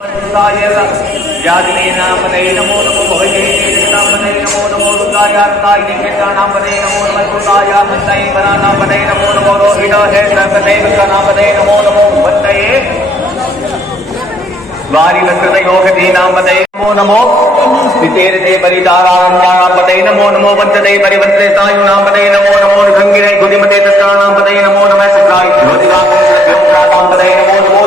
जागने नाम दे नमो नमो भगवे नाम दे नमो नमो रुद्राय ताय निकेता नाम दे नमो नमो रुद्राय हंताय बना नाम दे नमो नमो रोहित है सर्वदेव का नाम दे नमो नमो वंदये वारी लक्षण योग दी नाम दे नमो नमो वितेर दे बलिदाराम नाम दे नमो नमो वंदे परिवंते सायु नाम दे नमो नमो गंगिरे गुदिमते तस्का नाम दे नमो नमः सकाय ज्योतिवा नाम दे नमो नमो